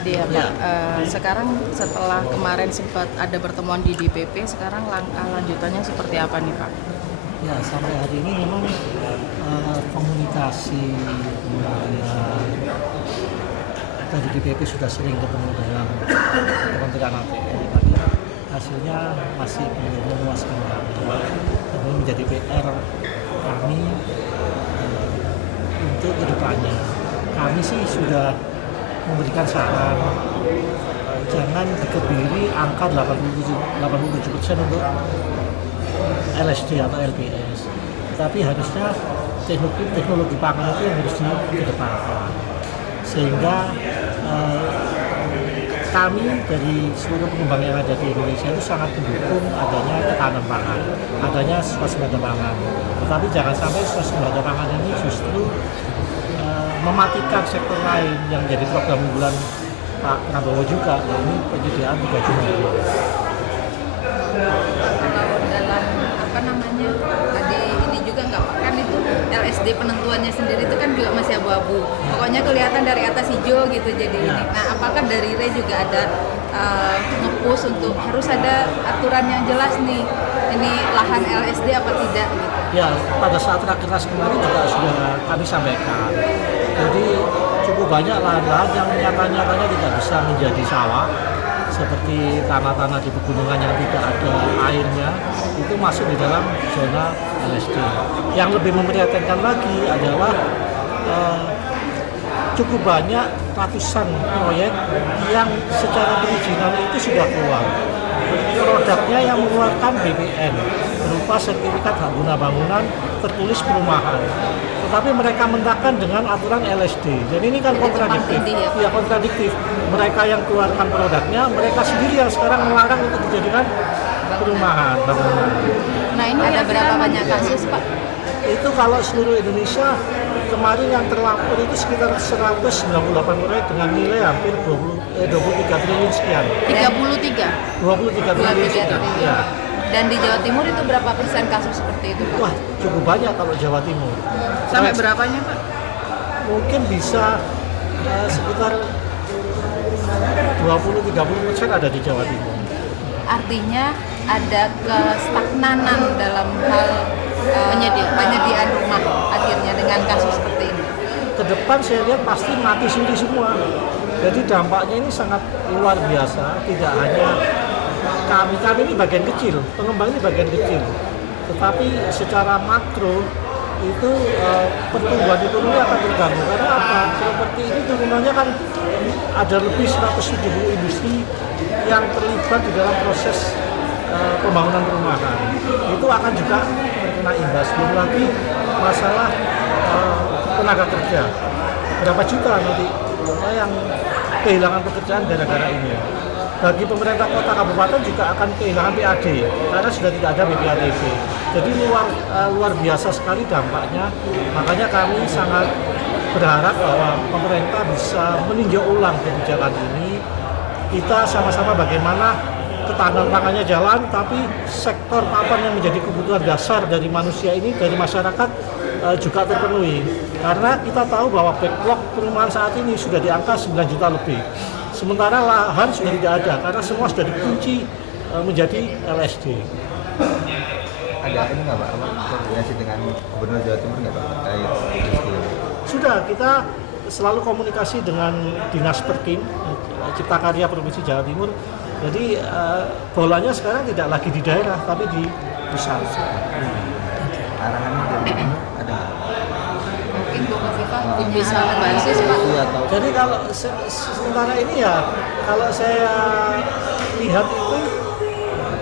LSD ya Pak. Sekarang setelah kemarin sempat ada pertemuan di DPP, sekarang langkah lanjutannya seperti apa nih Pak? Ya, sampai hari ini memang komunikasi kemudian dari DPP sudah sering ketemu dengan Kementerian ATR, tapi hasilnya masih belum memuaskan kami. Dan ini menjadi PR kami untuk kedepannya. Kami sih sudah memberikan saran jangan dikebiri angka 87% untuk LSD atau LPS, tetapi harusnya teknologi pangan itu yang harus dikedepankan, sehingga kami dari seluruh pengembang yang ada di Indonesia itu sangat mendukung adanya ketahanan pangan, adanya swasembada pangan. Tetapi jangan sampai swasembada pangan ini justru mematikan sektor lain yang jadi program unggulan Pak Prabowo juga, ini penyediaan 3 juta. Kalau dalam tadi ini juga nggak kan itu LSD penentuannya sendiri itu kan juga masih abu-abu. Pokoknya kelihatan dari atas hijau gitu jadi ini. Nah, apakah dari RE juga ada nge-push untuk harus ada aturan yang jelas nih, ini lahan LSD apa tidak gitu? Ya, pada saat rakernas kemarin juga sudah kami sampaikan. Jadi cukup banyak lahan-lahan yang nyata-nyatanya tidak bisa menjadi sawah, seperti tanah-tanah di pegunungan yang tidak ada airnya, itu masuk di dalam zona LSD. Yang lebih memprihatinkan lagi adalah cukup banyak ratusan proyek yang secara perizinan itu sudah keluar. Produknya yang mengeluarkan BPN berupa sertifikat hak guna bangunan tertulis perumahan. Tetapi mereka mentahkan dengan aturan LSD. Jadi ini kan kontradiktif. Ya, kontradiktif. Mereka yang keluarkan produknya, mereka sendiri yang sekarang melarang untuk dijadikan perumahan bangunan. Nah, ini ada berapa banyak kasus, Pak? Itu kalau seluruh Indonesia kemarin yang terlapor itu sekitar 198 proyek dengan nilai hampir 23 triliun sekian. 23 triliun sekian. Ya. Dan di Jawa Timur itu berapa persen kasus seperti itu, Pak? Wah, cukup banyak kalau Jawa Timur. Sampai berapanya Pak? Mungkin bisa sekitar 20-30% ada di Jawa Timur. Artinya ada kestagnanan dalam hal penyediaan rumah akhirnya dengan kasus seperti ini. Ke depan saya lihat pasti mati suri semua. Jadi dampaknya ini sangat luar biasa. Tidak hanya kami ini bagian kecil, pengembang ini bagian kecil. Tetapi secara makro itu pertumbuhan ekonomi akan terganggu. Karena apa? Seperti ini turunannya kan ada lebih 170 industri yang terlibat di dalam proses pembangunan perumahan. Itu akan juga terkena imbas. Belum lagi masalah tenaga kerja. Berapa juta nanti yang kehilangan pekerjaan gara-gara ini. Bagi pemerintah kota kabupaten juga akan kehilangan PAD karena sudah tidak ada BPATB. Jadi luar biasa sekali dampaknya. Makanya kami sangat berharap bahwa pemerintah bisa meninjau ulang kebijakan ini. Kita sama-sama bagaimana ketahanan pangannya jalan, tapi sektor papan yang menjadi kebutuhan dasar dari manusia ini, dari masyarakat juga terpenuhi. Karena kita tahu bahwa backlog perumahan saat ini sudah di angka 9 juta lebih. Sementara lahan sudah tidak ada, karena semua sudah dikunci menjadi LSD. Ada ini nggak Pak, koordinasi dengan Gubernur Jawa Timur nggak Pak terkait LSD? Sudah, kita selalu komunikasi dengan Dinas Perkim, Cipta Karya Provinsi Jawa Timur. Jadi bolanya sekarang tidak lagi di daerah, tapi di pusat. Arahannya dari Gubernur ada nggak? Mungkin Bu Kofifa punya Bisa basis, Pak. Jadi kalau sementara ini ya, kalau saya lihat itu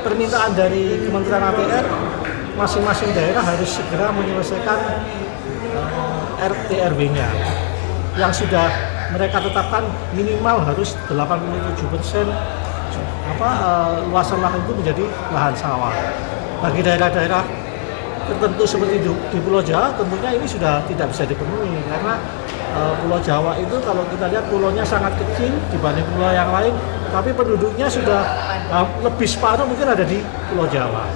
permintaan dari Kementerian ATR, masing-masing daerah harus segera menyelesaikan RT RW-nya yang sudah mereka tetapkan minimal harus 87% luasan lahan itu menjadi lahan sawah. Bagi daerah-daerah tertentu seperti di Pulau Jawa tentunya ini sudah tidak bisa dipenuhi karena Pulau Jawa itu kalau kita lihat pulaunya sangat kecil dibanding pulau yang lain, tapi penduduknya sudah lebih separuh mungkin ada di Pulau Jawa.